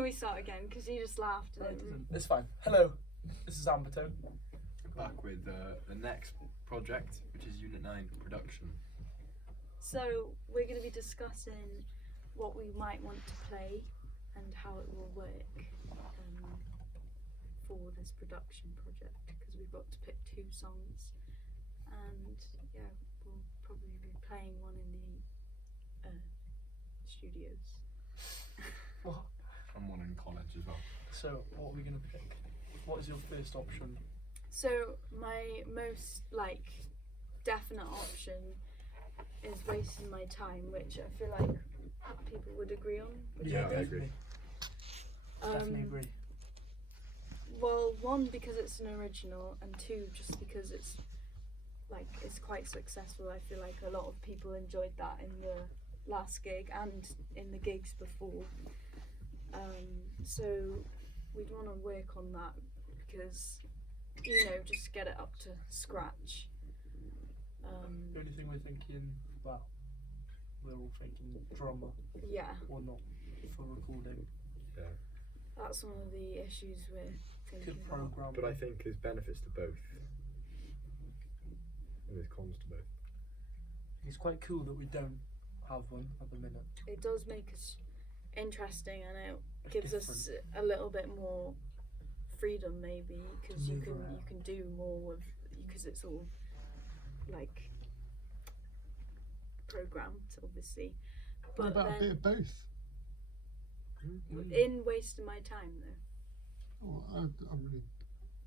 Can we start again? Because you just laughed. No, And it then... doesn't. It's fine. Hello, this is Ambertone. Back with the next project, which is Unit 9 production. So we're going to be discussing what we might want to play and how it will work for this production project, because we've got to pick 2 songs, and yeah, we'll probably be playing one in the studios. What? And one in college as well. So, what are we going to pick? What is your first option? So my most definite option is Wasting My Time, which I feel like people would agree on. Yeah, I agree. Definitely agree. Well, 1 because it's an original, and 2 just because it's quite successful. I feel like a lot of people enjoyed that in the last gig and in the gigs before. So we'd want to work on that because, just get it up to scratch. The only thing we're thinking, we're all thinking drummer Yeah, or not for recording. Yeah. that's one of the issues we're thinking Could about. program. But I think there's benefits to both. And there's cons to both. It's quite cool that we don't have one at the minute. It does make us interesting, and it It's gives us different. a little bit more freedom, maybe, because you move can around. do more with, because it's all programmed, obviously. What But about a bit then of both? in Wasting My Time, though. Oh, I really,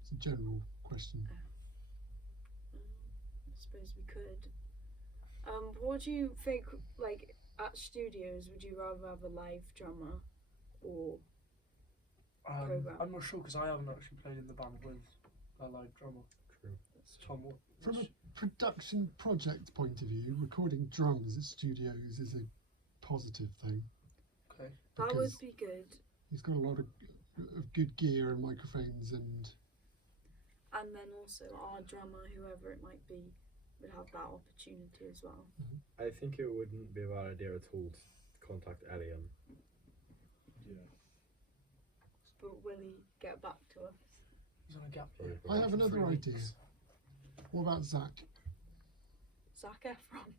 it's a general question. I suppose we could. What do you think, at studios, would you rather have a live drummer or program? I'm not sure because I haven't actually played in the band with a live drummer. True. Tom, what? From a production project point of view, recording drums at studios is a positive thing. Okay. That would because be good. he's got a lot of good gear and microphones, and And then also our drummer, whoever it might be, would have that opportunity as well. I think it wouldn't be a bad idea at all to contact Elian. Yeah. But will he get back to us? He's on a gap Sorry year. for I have that. another 3 idea. weeks. What about Zach? Zac Efron.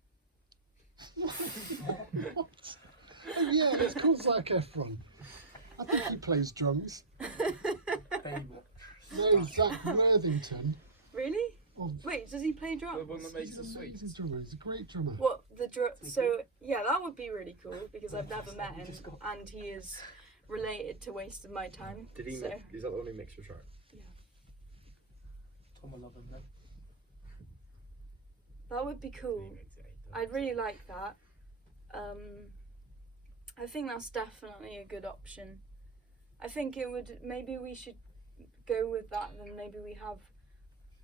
What? Oh yeah, it's called Zac Efron. I think he plays drums. Baywatch. No, Zach Worthington. Really? Oh, Wait, does he play drums? The one that makes he's the an sweets. amazing drummer. He's a great drummer. What the Is so he? yeah, that would be really cool because I've never met He him, just got- and he is related to Wasting My Time. Did he so, mix, is that the only mixture track? Tom will love him then. that would be cool. I'd really like that. I think that's definitely a good option. I think it would. Maybe we should go with that. Then maybe we have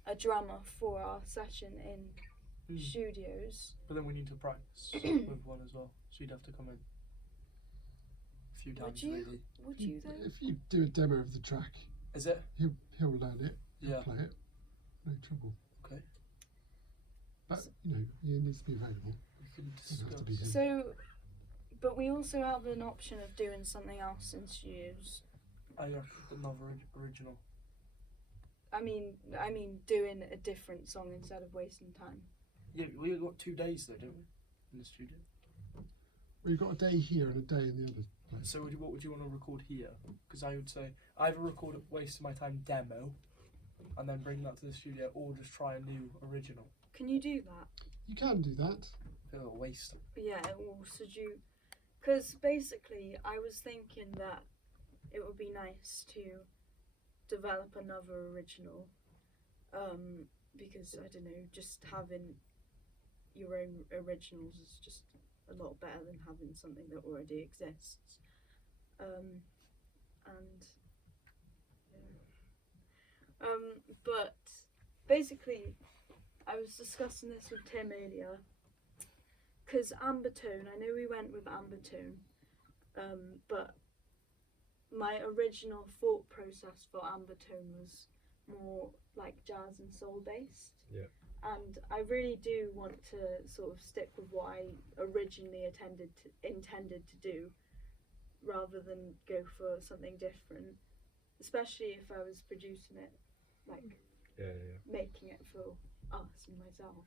a drummer for our session in studios. But then we need to practice with one as well. So you'd have to come in a few times, you? really. Would you though? If you do a demo of the track, Is it? he'll learn it. He'll Yeah. play it. No trouble. Okay. But he needs to be available. We can Doesn't have to be discuss. him. So, but we also have an option of doing something else in studios. Another original. I mean, doing a different song instead of Wasting Time. Yeah, we got 2 days though, don't we? In the studio. We've got a day here and a day in the other place. So what would you want to record here? Because I would say either record a Wasting My Time demo and then bring that to the studio, or just try a new original. Can you do that? You can do that. Feel a waste. Yeah, or should you? Because basically, I was thinking that it would be nice to develop another original. Because I don't know, just having your own originals is just a lot better than having something that already exists. But basically, I was discussing this with Tim earlier. Because Ambertone, I know we went with Ambertone, but my original thought process for Ambertone was more like jazz and soul based. Yeah. And I really do want to sort of stick with what I originally intended to do. rather than go for something different, especially if I was producing it, like Yeah. making it for us and myself,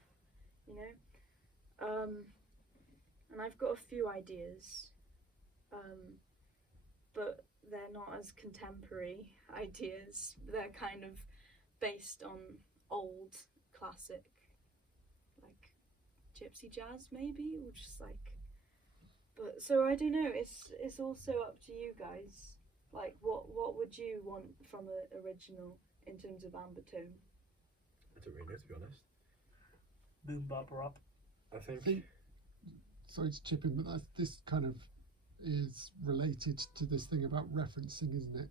you know. And I've got a few ideas, but they're not as contemporary ideas. They're kind of based on old classic, like gypsy jazz maybe, or just like. But so I don't know. It's also up to you guys. Like, what would you want from an original in terms of amber tone? I don't really know, to be honest. Boom bap rap. I I think. think, sorry to chip in, but this kind of is related to this thing about referencing, isn't it?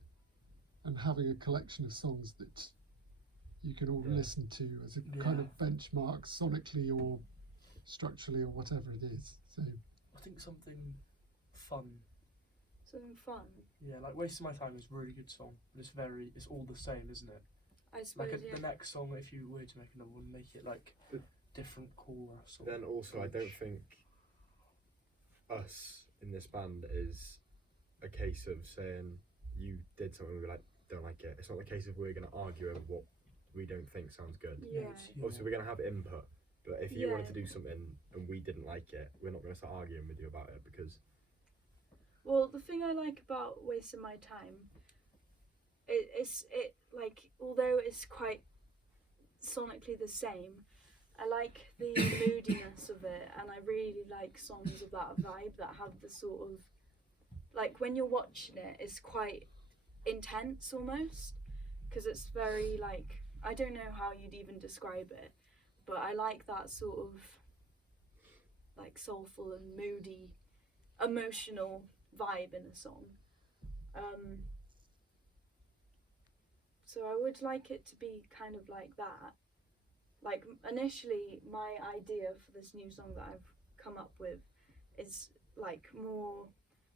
And having a collection of songs that you can all Yeah. listen to as a kind Yeah. of benchmark sonically or structurally or whatever it is. So I think something fun. Something fun. Yeah, like Wasting My Time is a really good song. It's all the same, isn't it? I suppose. Like Yeah. the next song, if you were to make another one, make it like But different chorus. Or Then also, I don't bridge. think us in this band is a case of saying you did something we like don't like it. It's not the case of we're going to argue over what we don't think sounds good. Yeah. it's your- Obviously, we're going to have input, but if you wanted to Yeah. do something and we didn't like it, we're not going to start arguing with you about it because Well, the thing I like about Wasting My Time, it's like, although it's quite sonically the same, I like the moodiness of it, and I really like songs of that vibe that have the sort of, like, when you're watching it, it's quite intense almost, because it's very, like, I don't know how you'd even describe it, but I like that sort of, like, soulful and moody, emotional vibe in a song. So I would like it to be kind of like that. Like, initially, my idea for this new song that I've come up with is like more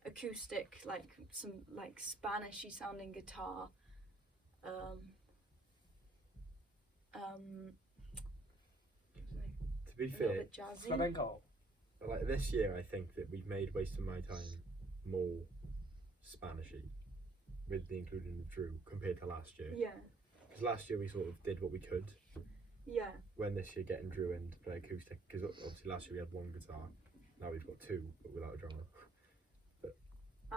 acoustic, like some like Spanishy sounding guitar. to be A little fair, bit jazzy. Flamenco. like this year, I think that we've made Wasting My Time more Spanishy with the inclusion of Drew compared to last year. Yeah, Because last year we sort of did what we could. yeah, When this year getting Drew in to play acoustic, because obviously last year we had one guitar, now we've got two, but without a drummer.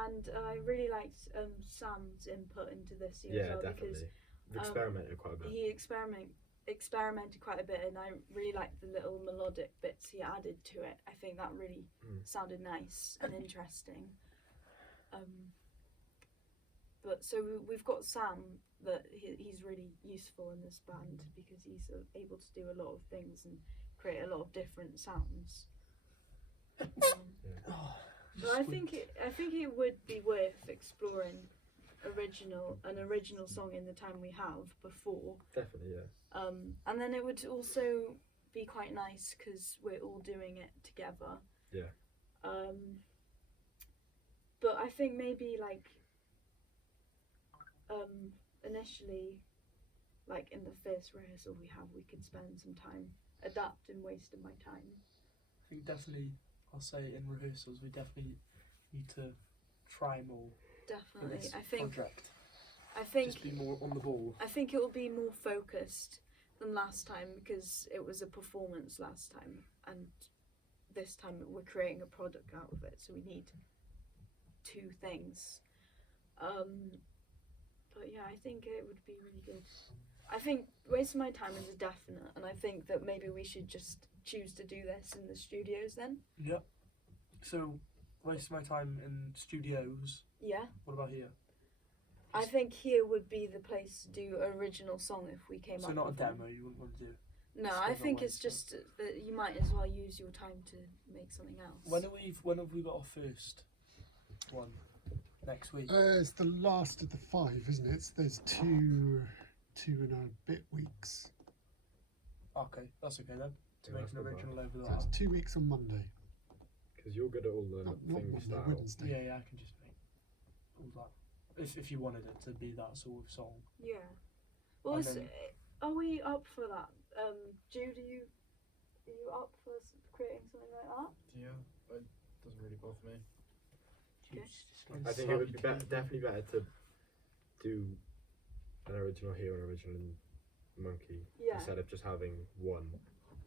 and I really liked Sam's input into this year as Yeah, well, definitely. We've um, experimented quite a bit. because he experimented quite a bit, and I really liked the little melodic bits he added to it. I think that really sounded nice and interesting. But so we've got Sam, that he's really useful in this band because he's able to do a lot of things and create a lot of different sounds. But I think it would be worth exploring an original song in the time we have before. Definitely, yeah. And then it would also be quite nice because we're all doing it together. Yeah. But I think maybe like initially, like in the first rehearsal we could spend some time adapting Wasting My Time. I think definitely, I'll say in rehearsals, we definitely need to try more for Definitely, this I think Just be more on the ball. I think it will be more focused than last time because it was a performance last time, and this time we're creating a product out of it, so we need two things. But yeah, I think it would be really good. I think Wasting My Time is a definite, and I think that maybe we should just choose to do this in the studios then. Yeah. So, Wasting My Time in studios. Yeah, What about here? I think here would be the place to do an original song if we came So up not a with demo, one. you wouldn't want to do. No, Just I have a think one it's song. just that you might as well use your time to make something else. When have we got our first one? Next week. it's the last of the 5, isn't it? There's two and a bit weeks. Okay, that's okay then. To Yeah, make that's an not bad. original over So it's that. 2 weeks on Monday. Because you're good at all the Not thing Monday, style. Wednesday. Yeah, I can just make all that. If you wanted it to be that sort of song. Yeah. Well, And it's, then- are we up for that? Jude, are you up for creating something like that? Yeah, it doesn't really bother me. I think it would be definitely better to do an original here and original in Monkey Yeah. instead of just having one,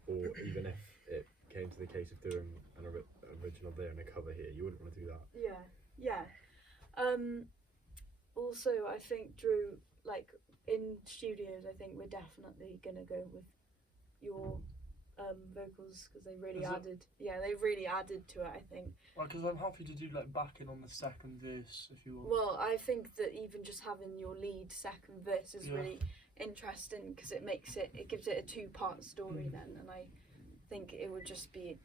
or even if it came to the case of doing an original there and a cover here, you wouldn't want to do that. Yeah. Also, I think Drew, like in studios, I think we're definitely gonna go with your vocals because they really Is it? added. Yeah, they really added to it. I think. Well, because I'm happy to do like backing on the second verse if you want. Well, I think that even just having your lead second verse is Yeah. really interesting because it gives it a two-part story then, and I think it would just be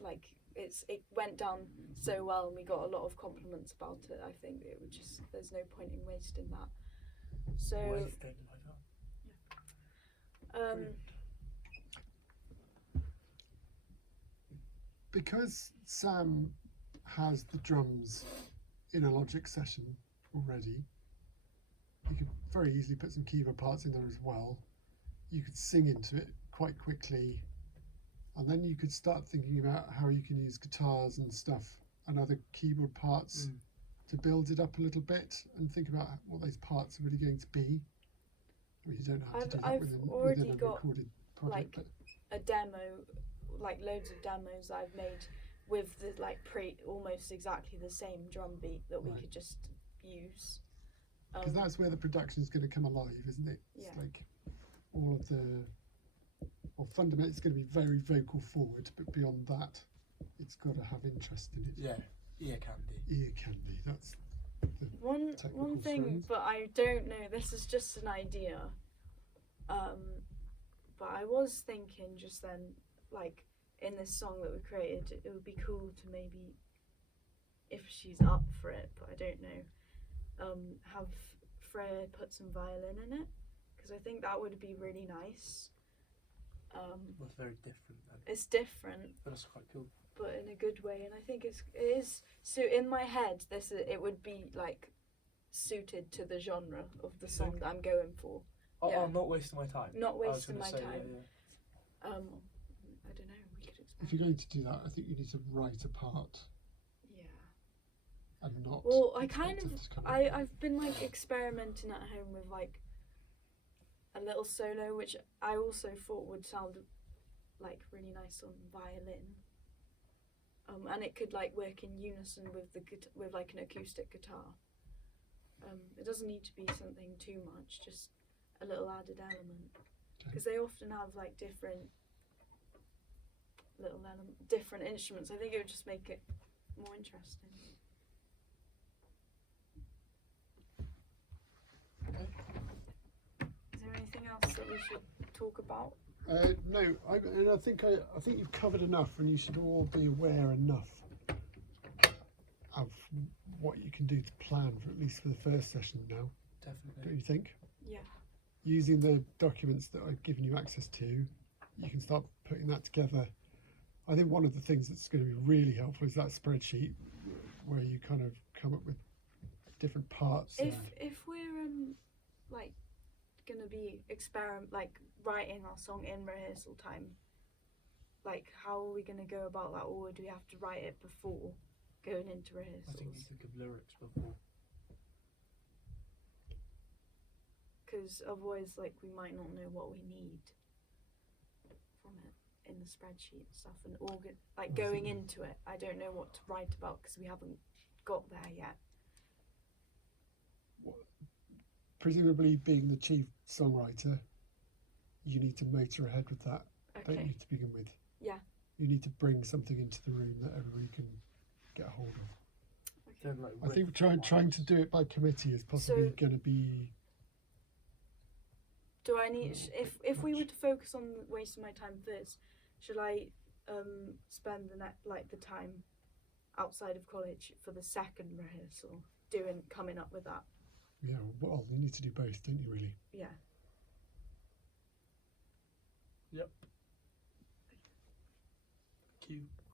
like it went down so well and we got a lot of compliments about it. I think it would just there's no point in wasting that. So Wasted like that. Brilliant. Because Sam has the drums in a Logic session already, you could very easily put some keyboard parts in there as well. You could sing into it quite quickly, and then you could start thinking about how you can use guitars and stuff and other keyboard parts to build it up a little bit and think about what those parts are really going to be. I mean, you don't have to do that I've within already a got, recorded project, like, a demo, like loads of demos that I've made with the like almost exactly the same drum beat that we Right. could just use. because that's where the production is going to come alive, isn't it? It's Yeah. like all of the, well, fundamentally it's going to be very vocal forward, but beyond that, it's got to have interest in it. Yeah, ear candy. Ear candy. That's One technical thing, phrase. but I don't know. This is just an idea. But I was thinking just then, like in this song that we created, it would be cool to maybe, if she's up for it, but I don't know, have Freya put some violin in it because I think that would be really nice. That's very different then. It's different, But that's quite cool. but in a good way, and I think it is. So in my head, it would be like suited to the genre of the song that I'm going for. Oh, Yeah. I'm not wasting my time. Not I was wasting gonna my say, time. Yeah. I don't know. We could expand. if you're going to do that, I think you need to write a part Yeah. and not. Well, I expect kind it of, to come I've been like experimenting at home with like a little solo, which I also thought would sound like really nice on violin. And it could like work in unison with with like an acoustic guitar. It doesn't need to be something too much, just a little added element. Because they often have like different different instruments. I think it would just make it more interesting. Is there anything else that we should talk about? No, I think you've covered enough, and you should all be aware enough of what you can do to plan for at least for the first session now. Definitely. Don't you think? Yeah. Using the documents that I've given you access to, you can start putting that together. I think one of the things that's going to be really helpful is that spreadsheet where you kind of come up with different parts. If we're like gonna be writing our song in rehearsal time, like how are we gonna go about that, or do we have to write it before going into I think you rehearsals? think of lyrics before. Because otherwise, like we might not know what we need from it in the spreadsheet and stuff, and going into it, I don't know what to write about because we haven't got there yet. Presumably, being the chief songwriter, you need to motor ahead with that, don't Okay. you, to begin with? Yeah. You need to bring something into the room that everybody can get a hold of. Then, like, I think riff trying wise. to do it by committee is possibly So- going to be. Do I need if we were to focus on wasting my time first, should I spend the time outside of college for the second rehearsal coming up with that? Yeah, well, you need to do both, don't you, really? Yeah. Yep. Cue.